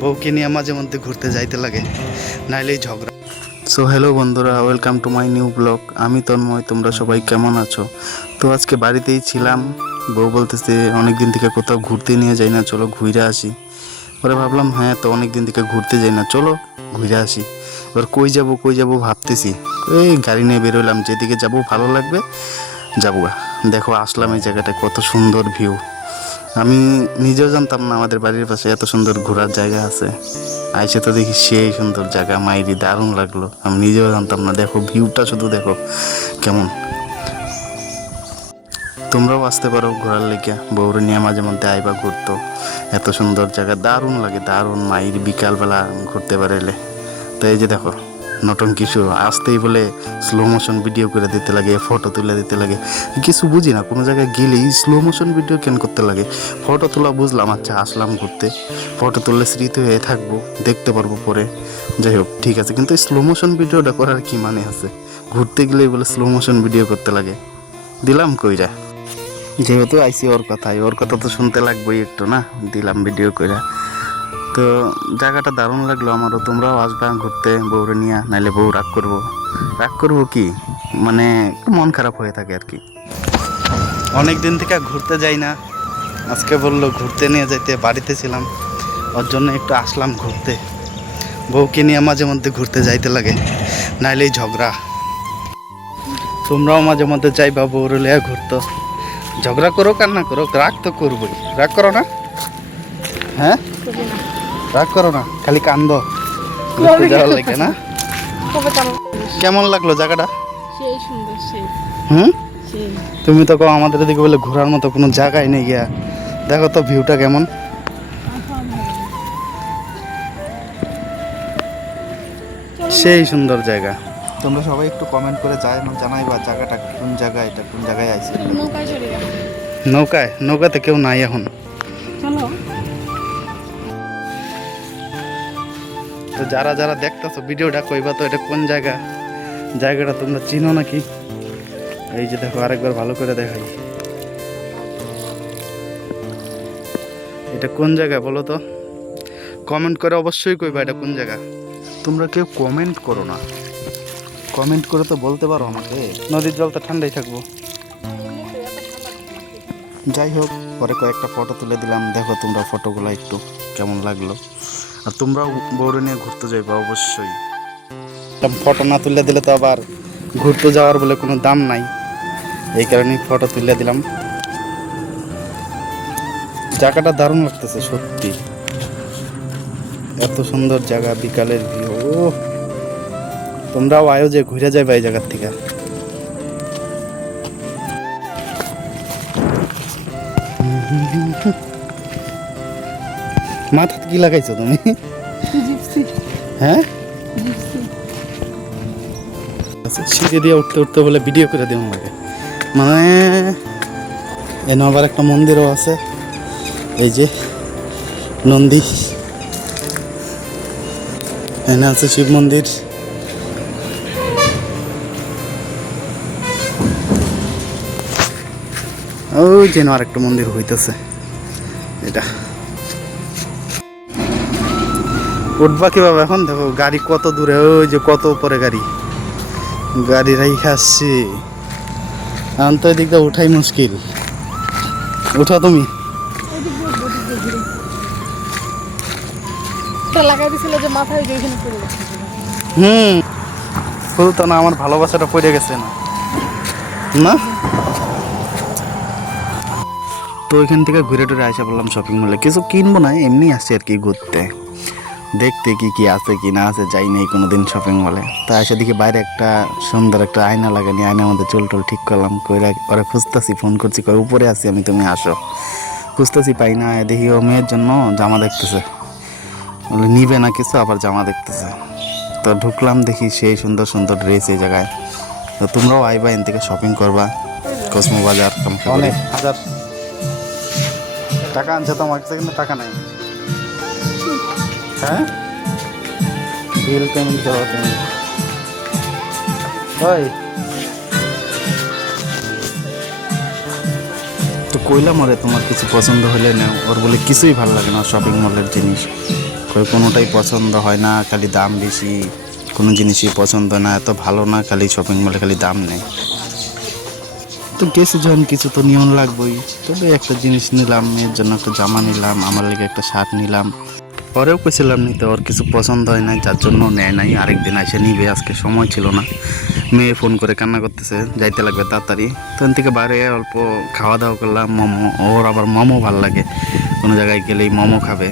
বউকে নিয়ে মাঝে মধ্যে ঘুরতে যাইতে লাগে, নাইলেই ঝগড়া। সো হ্যালো বন্ধুরা, welcome to my new blog. আমি তন্ময়, তোমরা সবাই কেমন আছো? তো আজকে বাড়িতেই ছিলাম। বউ বলতেছে অনেক দিন থেকে কোথাও ঘুরতে নিয়ে যাই না, চলো ঘুরে আসি। পরে ভাবলাম হ্যাঁ, তো অনেক দিন থেকে ঘুরতে যাই না, চলো ঘুরে আসি। এবার কই যাব ভাবতেছি। এই গাড়ি নিয়ে বেরোলাম, যেদিকে যাব ভালো লাগবে যাবো। দেখো আসলাম, এই জায়গাটা কত সুন্দর ভিউ। আমি নিজেও জানতাম না আমাদের বাড়ির পাশে এত সুন্দর ঘোরার জায়গা আছে। আইসে তো দেখি সেই সুন্দর জায়গা, মাইরি দারুণ লাগলো। আমি নিজেও জানতাম না। দেখো ভিউটা শুধু দেখো কেমন। তোমরাও আসতে পারো ঘোরার লেগে, বউরে নিয়ে মাঝে মধ্যে আইবা ঘুরতো। এত সুন্দর জায়গা, দারুণ লাগে, দারুণ। মাইরি বিকালবেলা ঘুরতে পারলে। তো এই যে দেখো নতুন কিছু আসতেই বলে স্লো মোশন ভিডিও করে দিতে লাগে, ফটো তুলে দিতে লাগে। কিছু বুঝি না, কোনো জায়গায় গেলেই স্লো মোশন ভিডিও কেন করতে লাগে? ফটো তোলা বুঝলাম, আচ্ছা আসলাম ঘুরতে, ফটো তুললে স্মৃতি হয়ে থাকবো, দেখতে পারবো পরে। যাই হোক ঠিক আছে, কিন্তু স্লো মোশন ভিডিওটা করার কি মানে আছে? ঘুরতে গেলেই বলে স্লো মোশন ভিডিও করতে লাগে। দিলাম কইরা, যেহেতু আইসি ওর কথা তো শুনতে লাগবেই একটু না, দিলাম ভিডিও কইরা। তো জায়গাটা দারুণ লাগলো আমারও। তোমরাও আসবা ঘুরতে বউরে নিয়ে, নাইলে বউ রাগ করবো কি, মানে একটু মন খারাপ হয়ে থাকে আর কি। অনেক দিন থেকে ঘুরতে যাই না, আজকে বললো ঘুরতে নিয়ে যাইতে। বাড়িতে ছিলাম, ওর জন্য একটু আসলাম ঘুরতে। বউকে নিয়ে মাঝে মধ্যে ঘুরতে যাইতে লাগে, নাইলেই ঝগড়া। তোমরাও মাঝে মধ্যে যাইবা বউরে লিয়া ঘুরতো। ঝগড়া করো আর না করো, রাগ তো করবোই। রাগ করো না? হ্যাঁ, রাগ করো না, খালি কান্দ ঘুরতে যাওয়ার লাগে না? কেমন লাগলো জায়গাটা? হুম, তুমি তো কও আমাদের এদিকে বলে ঘোরার মতো কোনো জায়গায় নেই গিয়া। দেখো তো ভিউটা কেমন, সেই সুন্দর জায়গা। তোমরা সবাই একটু কমেন্ট করে জানাইবা জায়গাটা কোন জায়গায়, এটা কোন জায়গায় আইছে। নৌকাতে কেউ নাই এখন। তো যারা যারা দেখতেছো ভিডিওটা, কইবা তো এটা কোন জায়গা, জায়গাটা তোমরা চিনো নাকি? এই যে দেখো, আরেকবার ভালো করে দেখাই, এটা কোন জায়গা বলো তো? কমেন্ট করে অবশ্যই কইবা এটা কোন জায়গা। তোমরা কেউ কমেন্ট করো না, কমেন্ট করে তো বলতে পারো আমাকে। নদীর জল তো ঠান্ডাই থাকবো। যাই হোক, পরে কয়েকটা ফটো তুলে দিলাম, দেখো তোমরা ফটোগুলো একটু কেমন লাগলো। আর তোমরাও বউরে নিয়ে ঘুরতে যাইবা অবশ্যই। ফটো না তুলে দিলে তো আবার ঘুরতে যাওয়ার বলে কোনো দাম নাই, এই কারণেই ফটো তুলে দিলাম। জায়গাটা দারুণ লাগতেছে সত্যি, এত সুন্দর জায়গা, বিকালের ভিউ। তোমরাও আয়ো যে ঘুরে যাবে এই জায়গার থেকে। মাথাতে কি লাগাইছো তুমি? হ্যাঁ, সিঁড়ি দিয়ে উঠতে উঠতে বলে ভিডিও করে দেবো লাগে। মানে এনে আবার একটা মন্দিরও আছে, এই যে নন্দী, এনে আছে শিব মন্দির। ওই যেন আর একটা মন্দির হইতেছে, এটা উঠবা কিভাবে এখন? দেখো গাড়ি কত দূরে, ওই যে কত উপরে গাড়ি রাইখা আসছি। এখন তো এদিক দিয়ে উঠাই মুশকিল। উঠা তুমি। শুধু তো না, আমার ভালোবাসাটা পড়ে গেছে না না। তো ওইখান থেকে ঘুরে টুরে আসা বললাম শপিং মলে। কিছু কিনবো না, এমনি আসছি আর কি ঘুরতে, দেখতে কি কি আছে কি না আছে। যাই নাই কোনোদিন শপিং মলে। তা এসে দেখি বাইরে একটা সুন্দর একটা আয়না লাগানি, আয়নার মধ্যে চুল টুল ঠিক করলাম, কইরা ওরা খুঁজতেছি, ফোন করছি, কয় উপরে আছি আমি, তুমি আসো। খুঁজতেছি পাই না, দেখি ও মেয়ের জন্য জামা দেখতেছে, বলে নিবে না কিছু, আবার জামা দেখতেছে। তো ঢুকলাম, দেখি সেই সুন্দর সুন্দর ড্রেস এই জায়গায়। তো তোমরাও আইবা, এন থেকে শপিং করবা। কসমো বাজার অনেক হাজার টাকা আনছে তো আমার কাছে, কিন্তু টাকা নাই। হ্যাঁ, বিল পেমেন্ট করো তুমি। ওই তো কইলাম ওরে তোমার কিছু পছন্দ হলে নাও, ওর বলে কিছুই ভালো লাগে না শপিং মলের জিনিস। কোনোটাই পছন্দ হয় না, খালি দাম বেশি, কোনো জিনিসই পছন্দ না, এত ভালো না, খালি শপিং মলে খালি দাম নেই। তো গেছে যখন কিছু তো নিয়ম লাগবেই। তবে একটা জিনিস নিলাম, মেয়ের জন্য একটা জামা নিলাম, আমার লেগে একটা শার্ট নিলাম। পরেও কইছিলাম নিতে, ওর কিছু পছন্দ হয় নাই, যার জন্য নেয় নাই। আরেকদিন এসে নিবে, আজকে সময় ছিল না। মেয়ে ফোন করে কান্না করতেছে, যাইতে লাগবে তাড়াতাড়ি। তখন থেকে বাইরে অল্প খাওয়া দাওয়া করলাম, মোমো। ওর আবার মোমো ভাল লাগে, কোনো জায়গায় গেলেই মোমো খাবে।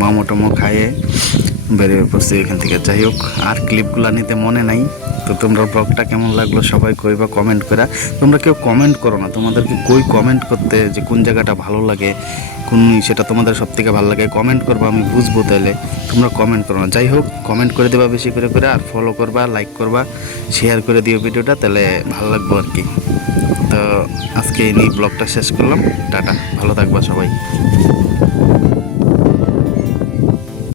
মোমো টোমো খাইয়ে বেরিয়ে পড়ছি এখান থেকে। যাই হোক, আর ক্লিপগুলো নিতে মনে নাই। তো তোমরা ব্লগটা কেমন লাগলো সবাই কইবা কমেন্ট করে। তোমরা কেউ কমেন্ট করো না, তোমাদেরকে কই কমেন্ট করতে যে কোন জায়গাটা ভালো লাগে, কোন সেটা তোমাদের সব থেকে ভালো লাগে কমেন্ট করবা, আমি বুঝবো। তাইলে তোমরা কমেন্ট করো না। যাই হোক, কমেন্ট করে দেবা বেশি করে করে, আর ফলো করবা, লাইক করবা, শেয়ার করে দিও ভিডিওটা, তাহলে ভালো লাগবো আর কি। তো আজকে এই নিয়ে ব্লগটা শেষ করলাম। টাটা, ভালো থাকবা সবাই।